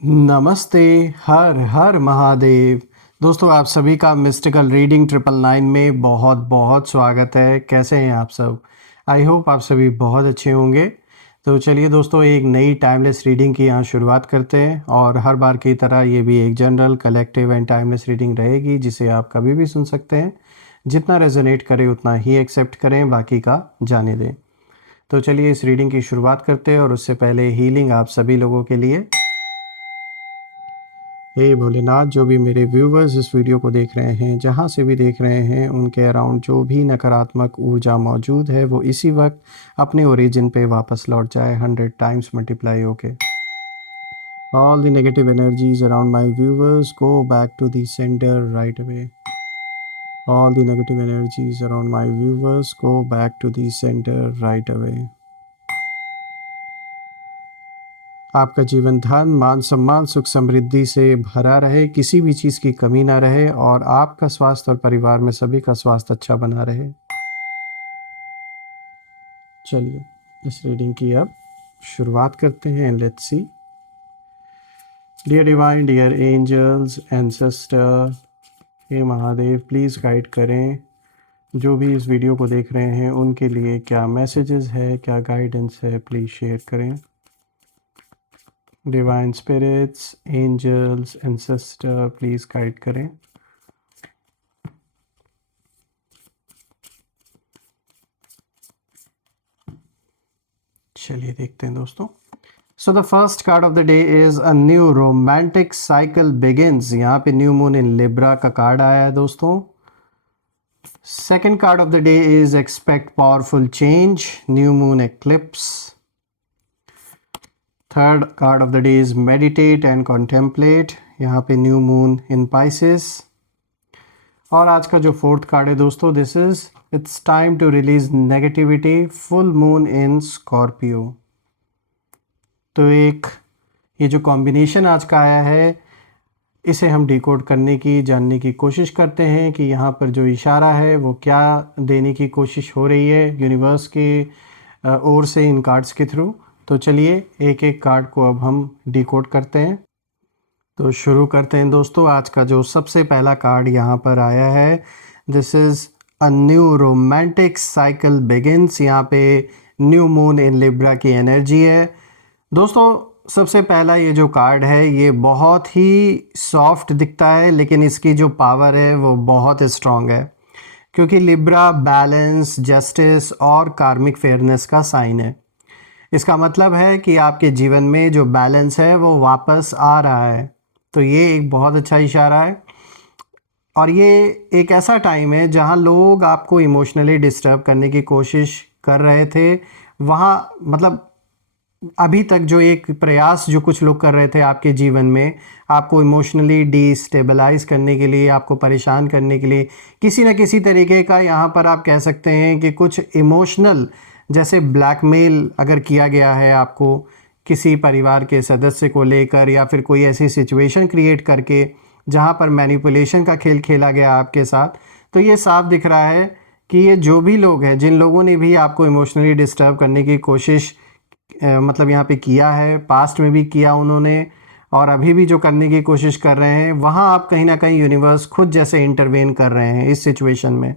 नमस्ते, हर हर महादेव। दोस्तों आप सभी का मिस्टिकल रीडिंग 999 में बहुत बहुत स्वागत है। कैसे हैं आप सब? आई होप आप सभी बहुत अच्छे होंगे। तो चलिए दोस्तों, एक नई टाइमलेस रीडिंग की यहाँ शुरुआत करते हैं और हर बार की तरह ये भी एक general collective and timeless reading रहेगी, जिसे आप कभी भी सुन सकते हैं। जितना रेजोनेट करे उतना ही एक्सेप्ट करें, बाकी का जाने दें। तो चलिए इस रीडिंग की शुरुआत करते हैं और उससे पहले हीलिंग आप सभी लोगों के लिए। हे भोलेनाथ, जो भी मेरे व्यूवर्स इस वीडियो को देख रहे हैं, जहाँ से भी देख रहे हैं, उनके अराउंड जो भी नकारात्मक ऊर्जा मौजूद है वो इसी वक्त अपने ओरिजिन पे वापस लौट जाए 100 टाइम्स मल्टीप्लाई होके। All the negative energies around my viewers go back to the center right away. All the negative energies around my viewers go back to the center right away. आपका जीवन धन, मान सम्मान, सुख समृद्धि से भरा रहे, किसी भी चीज़ की कमी ना रहे और आपका स्वास्थ्य और परिवार में सभी का स्वास्थ्य अच्छा बना रहे। चलिए इस रीडिंग की अब शुरुआत करते हैं। Let's see. Dear divine, dear angels, ancestor, हे महादेव, प्लीज़ गाइड करें जो भी इस वीडियो को देख रहे हैं उनके लिए क्या मैसेजेस है, क्या गाइडेंस है, प्लीज़ शेयर करें। Divine spirits, angels, ancestor, please guide करें। चलिए देखते हैं दोस्तों। So the first card of the day is a new romantic cycle begins. यहाँ पे न्यू मून इन लिब्रा का कार्ड आया है दोस्तों। Second card of the day is expect powerful change, new moon eclipse. Third card of the day is meditate and contemplate, यहाँ पे new moon इन Pisces. और आज का जो फोर्थ कार्ड है दोस्तों, this is it's time to release negativity, full moon in Scorpio. तो एक ये जो कॉम्बिनेशन आज का आया है, इसे हम डिकोड करने की, जानने की कोशिश करते हैं कि यहाँ पर जो इशारा है वो क्या देने की कोशिश हो रही है यूनिवर्स के ओर से इन कार्ड्स के थ्रू। तो चलिए एक एक कार्ड को अब हम डिकोड करते हैं। तो शुरू करते हैं दोस्तों। आज का जो सबसे पहला कार्ड यहाँ पर आया है, this is a new romantic cycle begins. यहाँ पे न्यू मून इन लिब्रा की एनर्जी है दोस्तों। सबसे पहला ये जो कार्ड है ये बहुत ही सॉफ्ट दिखता है, लेकिन इसकी जो पावर है वो बहुत स्ट्रॉन्ग है, क्योंकि लिब्रा बैलेंस, जस्टिस और कार्मिक फेयरनेस का साइन है। इसका मतलब है कि आपके जीवन में जो बैलेंस है वो वापस आ रहा है। तो ये एक बहुत अच्छा इशारा है। और ये एक ऐसा टाइम है जहाँ लोग आपको इमोशनली डिस्टर्ब करने की कोशिश कर रहे थे। वहाँ मतलब अभी तक जो एक प्रयास जो कुछ लोग कर रहे थे आपके जीवन में, आपको इमोशनली डिस्टेबलाइज करने के लिए, आपको परेशान करने के लिए, किसी न किसी तरीके का, यहाँ पर आप कह सकते हैं कि कुछ इमोशनल जैसे ब्लैकमेल अगर किया गया है आपको किसी परिवार के सदस्य को लेकर, या फिर कोई ऐसी सिचुएशन क्रिएट करके जहाँ पर मैनिपुलेशन का खेल खेला गया आपके साथ, तो ये साफ दिख रहा है कि ये जो भी लोग हैं, जिन लोगों ने भी आपको इमोशनली डिस्टर्ब करने की कोशिश मतलब यहाँ पे किया है, पास्ट में भी किया उन्होंने, और अभी भी जो करने की कोशिश कर रहे हैं, वहाँ आप कहीं ना कहीं यूनिवर्स खुद जैसे इंटरवेन कर रहे हैं इस सिचुएशन में।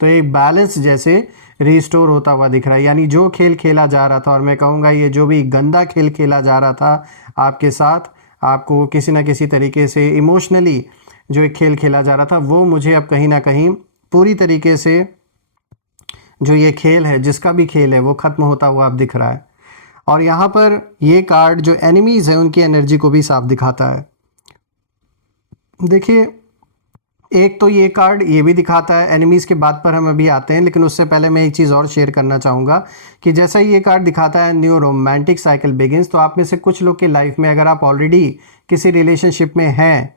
तो एक बैलेंस जैसे रिस्टोर होता हुआ दिख रहा है। यानी जो खेल खेला जा रहा था, और मैं कहूँगा ये जो भी गंदा खेल खेला जा रहा था आपके साथ, आपको किसी न किसी तरीके से इमोशनली जो एक खेल खेला जा रहा था, वो मुझे अब कहीं ना कहीं पूरी तरीके से जो ये खेल है, जिसका भी खेल है, वो ख़त्म होता हुआ अब दिख रहा है। और यहाँ पर ये कार्ड जो एनिमीज़ हैं उनकी एनर्जी को भी साफ दिखाता है। देखिए, एक तो ये कार्ड ये भी दिखाता है, एनिमीज़ के बात पर हम अभी आते हैं, लेकिन उससे पहले मैं एक चीज़ और शेयर करना चाहूँगा कि जैसा ही ये कार्ड दिखाता है न्यू रोमांटिक साइकिल बिगिंस, तो आप में से कुछ लोग की लाइफ में, अगर आप ऑलरेडी किसी रिलेशनशिप में हैं,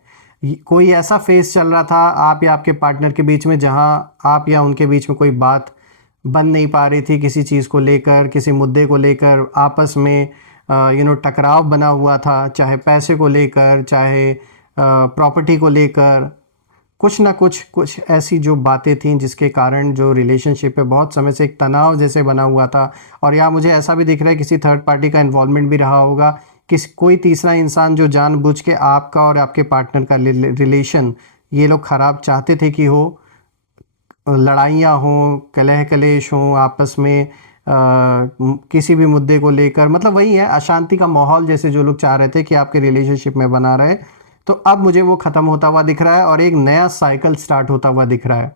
कोई ऐसा फेस चल रहा था आप या आपके पार्टनर के बीच में जहाँ आप या उनके बीच में कोई बात बन नहीं पा रही थी, किसी चीज़ को लेकर, किसी मुद्दे को लेकर आपस में टकराव बना हुआ था, चाहे पैसे को लेकर, चाहे प्रॉपर्टी को लेकर, कुछ ना कुछ ऐसी जो बातें थीं जिसके कारण जो रिलेशनशिप पे बहुत समय से एक तनाव जैसे बना हुआ था। और या मुझे ऐसा भी दिख रहा है किसी थर्ड पार्टी का इन्वॉल्वमेंट भी रहा होगा, कोई तीसरा इंसान जो जानबूझ के आपका और आपके पार्टनर का रिलेशन ये लोग ख़राब चाहते थे कि हो, लड़ाइयाँ हों, कलह कलेश हों आपस में, किसी भी मुद्दे को लेकर, मतलब वही है अशांति का माहौल जैसे जो लोग चाह रहे थे कि आपके रिलेशनशिप में बना रहे, तो अब मुझे वो ख़त्म होता हुआ दिख रहा है और एक नया साइकिल स्टार्ट होता हुआ दिख रहा है।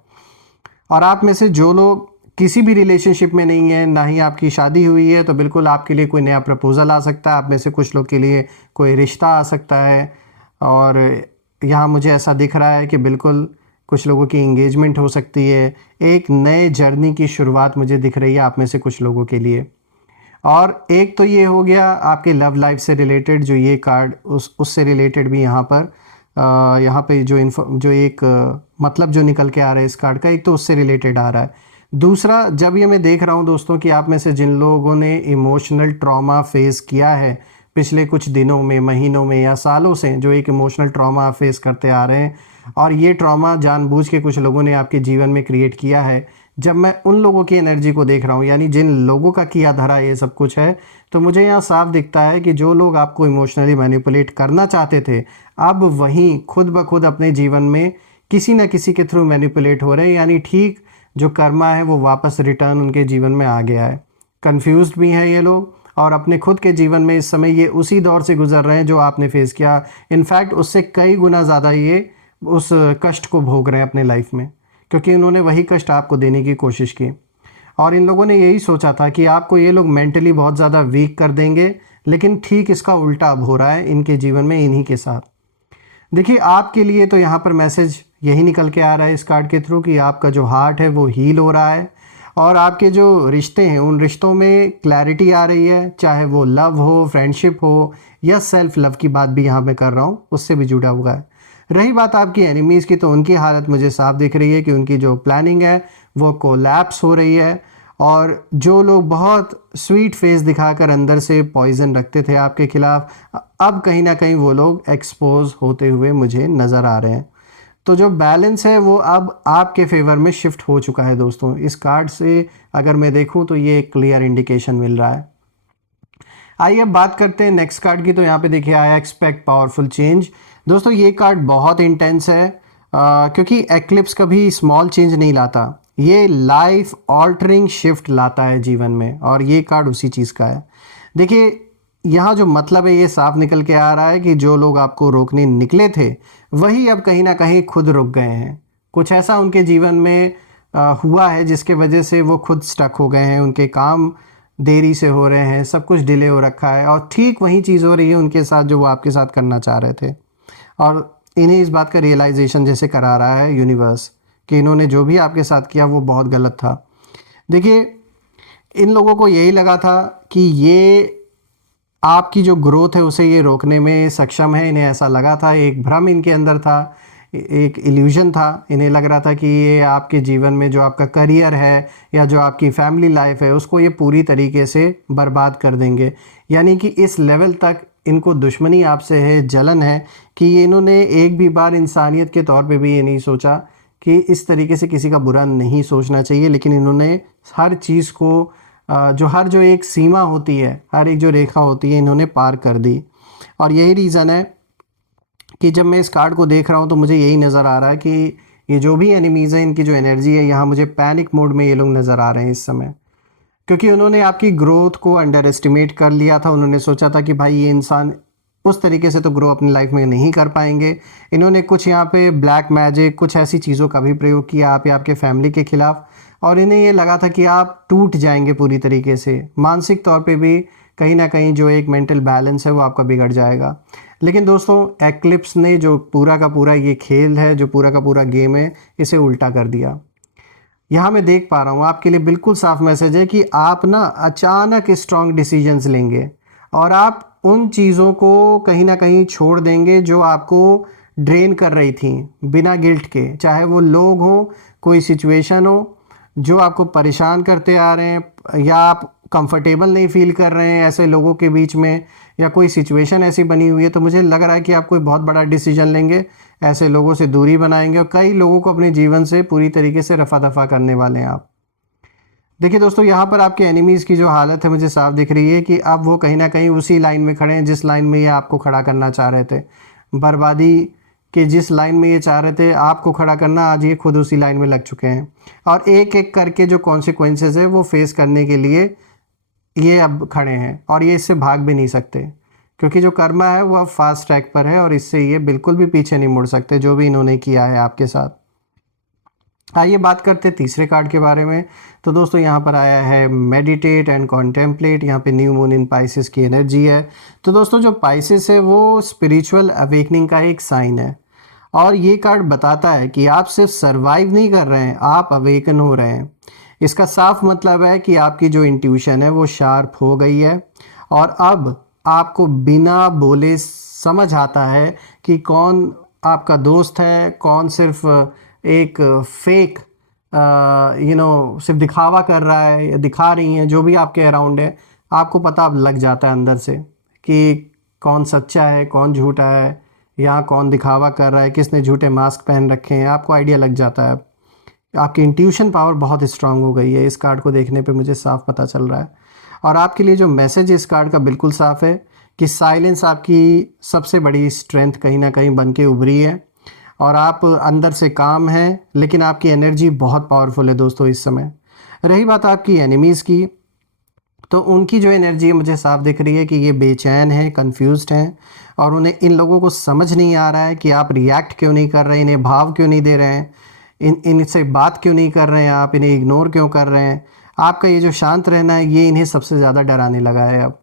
और आप में से जो लोग किसी भी रिलेशनशिप में नहीं है, ना ही आपकी शादी हुई है, तो बिल्कुल आपके लिए कोई नया प्रपोज़ल आ सकता है। आप में से कुछ लोग के लिए कोई रिश्ता आ सकता है। और यहाँ मुझे ऐसा दिख रहा है कि बिल्कुल कुछ लोगों की एंगेजमेंट हो सकती है। एक नए जर्नी की शुरुआत मुझे दिख रही है आप में से कुछ लोगों के लिए। और एक तो ये हो गया आपके लव लाइफ से रिलेटेड, जो ये कार्ड उससे रिलेटेड भी यहाँ पर यहाँ पे जो एक मतलब जो निकल के आ रहा है इस कार्ड का, एक तो उससे रिलेटेड आ रहा है। दूसरा, जब ये मैं देख रहा हूँ दोस्तों कि आप में से जिन लोगों ने इमोशनल ट्रॉमा फेस किया है पिछले कुछ दिनों में, महीनों में या सालों से, जो एक इमोशनल ट्रॉमा फेस करते आ रहे हैं, और ये ट्रॉमा जानबूझ के कुछ लोगों ने आपके जीवन में क्रिएट किया है, जब मैं उन लोगों की एनर्जी को देख रहा हूँ, यानी जिन लोगों का किया धरा ये सब कुछ है, तो मुझे यहाँ साफ दिखता है कि जो लोग आपको इमोशनली मैनिपुलेट करना चाहते थे, अब वहीं खुद ब खुद अपने जीवन में किसी न किसी के थ्रू मैनिपुलेट हो रहे हैं। यानी ठीक जो कर्मा है वो वापस रिटर्न उनके जीवन में आ गया है। कन्फ्यूज्ड भी हैं ये लोग, और अपने खुद के जीवन में इस समय ये उसी दौर से गुजर रहे हैं जो आपने फेस किया। इनफैक्ट उससे कई गुना ज़्यादा ये उस कष्ट को भोग रहे हैं अपने लाइफ में, क्योंकि उन्होंने वही कष्ट आपको देने की कोशिश की। और इन लोगों ने यही सोचा था कि आपको ये लोग मेंटली बहुत ज़्यादा वीक कर देंगे, लेकिन ठीक इसका उल्टा अब हो रहा है इनके जीवन में, इन्हीं के साथ। देखिए, आपके लिए तो यहाँ पर मैसेज यही निकल के आ रहा है इस कार्ड के थ्रू कि आपका जो हार्ट है वो हील हो रहा है, और आपके जो रिश्ते हैं उन रिश्तों में क्लैरिटी आ रही है, चाहे वो लव हो, फ्रेंडशिप हो, या सेल्फ लव की बात भी यहाँ पे कर रहा हूँ, उससे भी जुड़ा हुआ है। रही बात आपकी एनिमीज़ की, तो उनकी हालत मुझे साफ दिख रही है कि उनकी जो प्लानिंग है वो कोलैप्स हो रही है, और जो लोग बहुत स्वीट फेस दिखाकर अंदर से पॉइजन रखते थे आपके खिलाफ, अब कहीं ना कहीं वो लोग एक्सपोज होते हुए मुझे नज़र आ रहे हैं। तो जो बैलेंस है वो अब आपके फेवर में शिफ्ट हो चुका है दोस्तों। इस कार्ड से अगर मैं देखूं तो ये एक क्लियर इंडिकेशन मिल रहा है। आइए अब बात करते हैं नेक्स्ट कार्ड की। तो यहाँ पे देखिए, आई एक्सपेक्ट पावरफुल चेंज। दोस्तों ये कार्ड बहुत इंटेंस है, क्योंकि एक्लिप्स कभी स्मॉल चेंज नहीं लाता, ये लाइफ ऑल्टरिंग शिफ्ट लाता है जीवन में, और ये कार्ड उसी चीज़ का है। देखिए, यहाँ जो मतलब है ये साफ निकल के आ रहा है कि जो लोग आपको रोकने निकले थे वही अब कहीं ना कहीं खुद रुक गए हैं। कुछ ऐसा उनके जीवन में हुआ है जिसके वजह से वो खुद स्टक हो गए हैं, उनके काम देरी से हो रहे हैं, सब कुछ डिले हो रखा है, और ठीक वही चीज़ हो रही है उनके साथ जो वो आपके साथ करना चाह रहे थे। और इन्हें इस बात का रियलाइजेशन जैसे करा रहा है यूनिवर्स कि इन्होंने जो भी आपके साथ किया वो बहुत गलत था। देखिए, इन लोगों को यही लगा था कि ये आपकी जो ग्रोथ है उसे ये रोकने में सक्षम है। इन्हें ऐसा लगा था, एक भ्रम इनके अंदर था, एक इल्यूजन था। इन्हें लग रहा था कि ये आपके जीवन में जो आपका करियर है या जो आपकी फैमिली लाइफ है उसको ये पूरी तरीके से बर्बाद कर देंगे। यानी कि इस लेवल तक इनको दुश्मनी आपसे है, जलन है, कि इन्होंने एक भी बार इंसानियत के तौर पे भी ये नहीं सोचा कि इस तरीके से किसी का बुरा नहीं सोचना चाहिए, लेकिन इन्होंने हर चीज़ को जो एक सीमा होती है, हर एक जो रेखा होती है, इन्होंने पार कर दी। और यही रीज़न है कि जब मैं इस कार्ड को देख रहा हूँ तो मुझे यही नज़र आ रहा है कि ये जो भी एनिमीज़ हैं इनकी जो एनर्जी है, यहाँ मुझे पैनिक मोड में ये लोग नज़र आ रहे हैं इस समय, क्योंकि उन्होंने आपकी ग्रोथ को अंडर एस्टिमेट कर लिया था। उन्होंने सोचा था कि भाई ये इंसान उस तरीके से तो ग्रो अपनी लाइफ में नहीं कर पाएंगे। इन्होंने कुछ यहाँ पे ब्लैक मैजिक, कुछ ऐसी चीज़ों का भी प्रयोग किया आप या आपके फैमिली के ख़िलाफ़, और इन्हें ये लगा था कि आप टूट जाएंगे पूरी तरीके से, मानसिक तौर पे भी कहीं ना कहीं जो एक मेंटल बैलेंस है वो आपका बिगड़ जाएगा। लेकिन दोस्तों, एक्लिप्स ने जो पूरा का पूरा ये खेल है, जो पूरा का पूरा गेम है, इसे उल्टा कर दिया। यहाँ मैं देख पा रहा हूँ आपके लिए बिल्कुल साफ मैसेज है कि आप ना अचानक स्ट्रॉन्ग डिसीजंस लेंगे, और आप उन चीज़ों को कहीं ना कहीं छोड़ देंगे जो आपको ड्रेन कर रही थी बिना गिल्ट के, चाहे वो लोग हो, कोई सिचुएशन हो जो आपको परेशान करते आ रहे हैं, या आप कंफर्टेबल नहीं फील कर रहे हैं ऐसे लोगों के बीच में, या कोई सिचुएशन ऐसी बनी हुई है, तो मुझे लग रहा है कि आप कोई बहुत बड़ा डिसीजन लेंगे, ऐसे लोगों से दूरी बनाएंगे, और कई लोगों को अपने जीवन से पूरी तरीके से रफा दफा करने वाले हैं आप। देखिए दोस्तों, यहाँ पर आपके एनिमीज़ की जो हालत है मुझे साफ दिख रही है कि अब वो कहीं ना कहीं उसी लाइन में खड़े हैं जिस लाइन में ये आपको खड़ा करना चाह रहे थे। बर्बादी के जिस लाइन में ये चाह रहे थे आपको खड़ा करना, आज ये खुद उसी लाइन में लग चुके हैं और एक एक करके जो कॉन्सिक्वेंसेस है वो फेस करने के लिए ये अब खड़े हैं और ये इससे भाग भी नहीं सकते, क्योंकि जो कर्मा है वो अब फास्ट ट्रैक पर है और इससे ये बिल्कुल भी पीछे नहीं मुड़ सकते जो भी इन्होंने किया है आपके साथ। आइए बात करते हैं तीसरे कार्ड के बारे में। तो दोस्तों यहाँ पर आया है मेडिटेट एंड कॉन्टेम्पलेट। यहाँ पे न्यू मून इन पाइसेस की एनर्जी है। तो दोस्तों जो पाइसेस है वो स्पिरिचुअल अवेकनिंग का एक साइन है और ये कार्ड बताता है कि आप सिर्फ सरवाइव नहीं कर रहे हैं, आप अवेकन हो रहे हैं। इसका साफ मतलब है कि आपकी जो इंट्यूशन है वो शार्प हो गई है और अब आपको बिना बोले समझ आता है कि कौन आपका दोस्त है, कौन सिर्फ एक फेक सिर्फ दिखावा कर रहा है या दिखा रही हैं, जो भी आपके अराउंड है आपको पता अब लग जाता है अंदर से कि कौन सच्चा है, कौन झूठा है, या कौन दिखावा कर रहा है, किसने झूठे मास्क पहन रखे हैं, आपको आइडिया लग जाता है। आपकी इंट्यूशन पावर बहुत स्ट्रांग हो गई है, इस कार्ड को देखने पे मुझे साफ पता चल रहा है। और आपके लिए जो मैसेज इस कार्ड का बिल्कुल साफ है कि साइलेंस आपकी सबसे बड़ी स्ट्रेंथ कहीं ना कहीं बन के उभरी है और आप अंदर से काम हैं, लेकिन आपकी एनर्जी बहुत पावरफुल है दोस्तों इस समय। रही बात आपकी एनिमीज़ की, तो उनकी जो एनर्जी है मुझे साफ दिख रही है कि ये बेचैन हैं, कंफ्यूज्ड हैं और उन्हें इन लोगों को समझ नहीं आ रहा है कि आप रिएक्ट क्यों नहीं कर रहे हैं, इन्हें भाव क्यों नहीं दे रहे हैं, इनसे बात क्यों नहीं कर रहे हैं, आप इन्हें इग्नोर क्यों कर रहे हैं। आपका ये जो शांत रहना है ये इन्हें सबसे ज़्यादा डराने लगा है अब।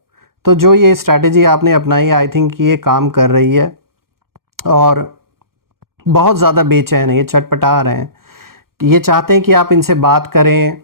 तो जो ये स्ट्रैटेजी आपने अपनाई, आई थिंक ये काम कर रही है और बहुत ज़्यादा बेचैन है, ये छटपटा रहे हैं, ये चाहते हैं कि आप इनसे बात करें,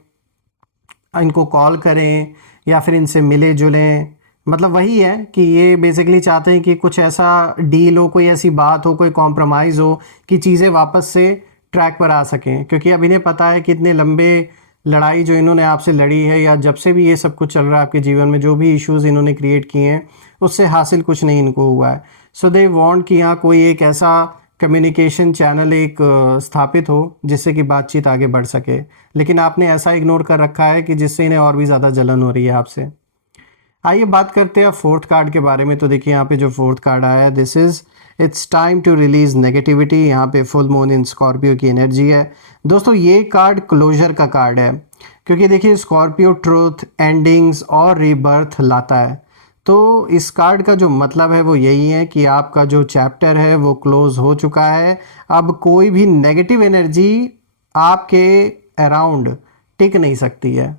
इनको कॉल करें या फिर इनसे मिले जुलें। मतलब वही है कि ये बेसिकली चाहते हैं कि कुछ ऐसा डील हो, कोई ऐसी बात हो, कोई कॉम्प्रोमाइज़ हो कि चीज़ें वापस से ट्रैक पर आ सकें, क्योंकि अब इन्हें पता है कि इतने लंबे लड़ाई जो इन्होंने आपसे लड़ी है या जब से भी ये सब कुछ चल रहा है आपके जीवन में, जो भी इश्यूज़ इन्होंने क्रिएट किए हैं उससे हासिल कुछ नहीं इनको हुआ है। सो दे वांट कि यहाँ कोई एक ऐसा कम्युनिकेशन चैनल एक स्थापित हो जिससे कि बातचीत आगे बढ़ सके, लेकिन आपने ऐसा इग्नोर कर रखा है कि जिससे इन्हें और भी ज़्यादा जलन हो रही है आपसे। आइए बात करते हैं फोर्थ कार्ड के बारे में। तो देखिए यहाँ पे जो फोर्थ कार्ड आया है, this is it's time to release negativity. यहाँ पे फुल मून इन स्कॉर्पियो की एनर्जी है। दोस्तों ये कार्ड क्लोजर का कार्ड है, क्योंकि देखिए स्कॉर्पियो ट्रूथ, एंडिंग्स और रीबर्थ लाता है। तो इस कार्ड का जो मतलब है वो यही है कि आपका जो चैप्टर है वो क्लोज हो चुका है। अब कोई भी नेगेटिव एनर्जी आपके अराउंड टिक नहीं सकती है।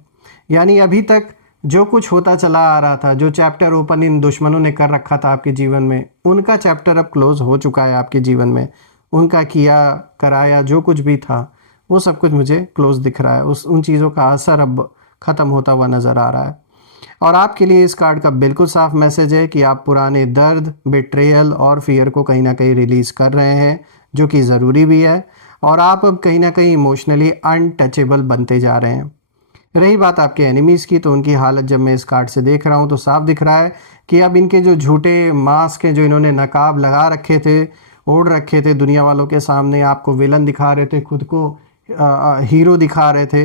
यानी अभी तक जो कुछ होता चला आ रहा था, जो चैप्टर ओपन इन दुश्मनों ने कर रखा था आपके जीवन में, उनका चैप्टर अब क्लोज हो चुका है आपके जीवन में। उनका किया कराया जो कुछ भी था वो सब कुछ मुझे क्लोज दिख रहा है, उन चीज़ों का असर अब ख़त्म होता हुआ नज़र आ रहा है। और आपके लिए इस कार्ड का बिल्कुल साफ मैसेज है कि आप पुराने दर्द, बिट्रेयल और फियर को कहीं ना कहीं रिलीज़ कर रहे हैं, जो कि ज़रूरी भी है, और आप अब कहीं ना कहीं इमोशनली अनटचेबल बनते जा रहे हैं। रही बात आपके एनिमीज़ की, तो उनकी हालत जब मैं इस कार्ड से देख रहा हूँ तो साफ दिख रहा है कि अब इनके जो झूठे मास्क हैं, जो इन्होंने नकाब लगा रखे थे, ओढ़ रखे थे दुनिया वालों के सामने, आपको विलन दिखा रहे थे, खुद को हीरो दिखा रहे थे,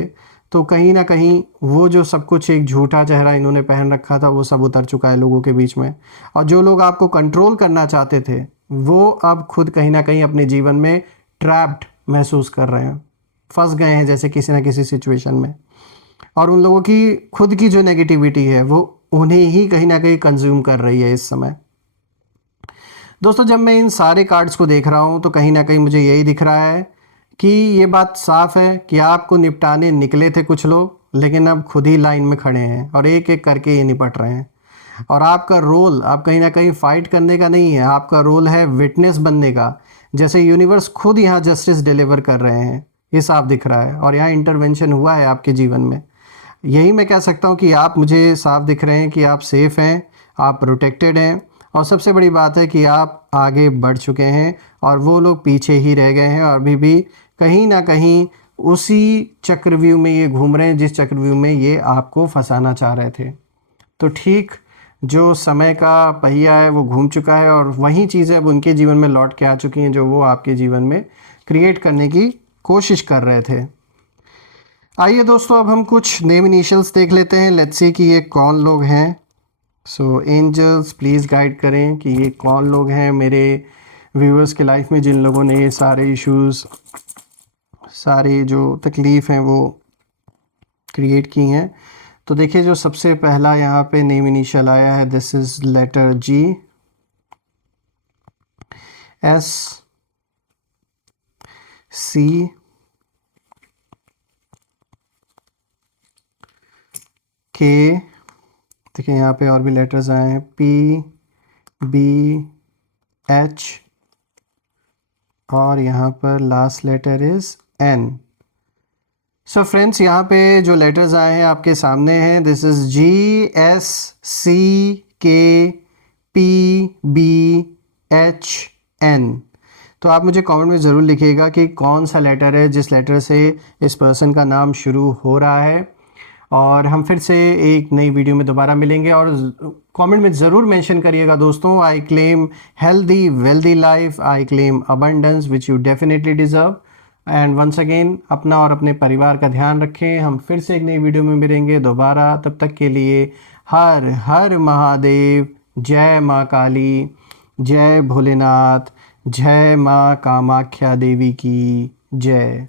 तो कहीं ना कहीं वो जो सब कुछ एक झूठा चेहरा इन्होंने पहन रखा था वो सब उतर चुका है लोगों के बीच में। और जो लोग आपको कंट्रोल करना चाहते थे वो अब खुद कहीं ना कहीं अपने जीवन में ट्रैप्ड महसूस कर रहे हैं, फंस गए हैं जैसे किसी ना किसी सिचुएशन में। और उन लोगों की खुद की जो नेगेटिविटी है वो उन्हें ही कहीं ना कहीं कंज्यूम कर रही है इस समय। दोस्तों जब मैं इन सारे कार्ड्स को देख रहा हूँ तो कहीं ना कहीं मुझे यही दिख रहा है कि ये बात साफ है कि आपको निपटाने निकले थे कुछ लोग, लेकिन अब खुद ही लाइन में खड़े हैं और एक एक करके ये निपट रहे हैं। और आपका रोल अब कहीं ना कहीं फाइट करने का नहीं है, आपका रोल है विटनेस बनने का। जैसे यूनिवर्स खुद यहाँ जस्टिस डिलीवर कर रहे हैं, ये साफ दिख रहा है और यहाँ इंटरवेंशन हुआ है आपके जीवन में। यही मैं कह सकता हूँ कि आप, मुझे साफ दिख रहे हैं कि आप सेफ़ हैं, आप प्रोटेक्टेड हैं, और सबसे बड़ी बात है कि आप आगे बढ़ चुके हैं और वो लोग पीछे ही रह गए हैं और अभी भी कहीं ना कहीं उसी चक्रव्यूह में ये घूम रहे हैं जिस चक्रव्यूह में ये आपको फंसाना चाह रहे थे। तो ठीक जो समय का पहिया है वो घूम चुका है और वही चीज़ें अब उनके जीवन में लौट के आ चुकी हैं जो वो आपके जीवन में क्रिएट करने की कोशिश कर रहे थे। आइए दोस्तों, अब हम कुछ नेम इनिशियल्स देख लेते हैं। लेट्स सी कि ये कौन लोग हैं। सो एंजल्स प्लीज़ गाइड करें कि ये कौन लोग हैं मेरे व्यूअर्स के लाइफ में, जिन लोगों ने ये सारे इश्यूज़, सारी जो तकलीफ़ हैं वो क्रिएट की हैं। तो देखिए, जो सबसे पहला यहाँ पे नेम इनिशियल आया है, this is letter G, S, C, K, देखिए यहाँ पे और भी लेटर्स आए हैं, पी, बी, एच, और यहाँ पर last letter is N. So friends, यहाँ पे जो लेटर्स आए हैं आपके सामने हैं, this is G, S, C, K, P, B, H, N. तो आप मुझे कमेंट में ज़रूर लिखिएगा कि कौन सा लेटर है जिस लेटर से इस पर्सन का नाम शुरू हो रहा है। और हम फिर से एक नई वीडियो में दोबारा मिलेंगे। और कमेंट में ज़रूर मेंशन करिएगा दोस्तों, I claim healthy wealthy life, I claim abundance which you definitely deserve. And once again, अपना और अपने परिवार का ध्यान रखें। हम फिर से एक नई वीडियो में मिलेंगे दोबारा। तब तक के लिए हर हर महादेव, जय माँ काली, जय भोलेनाथ, जय माँ कामाख्या देवी की जय।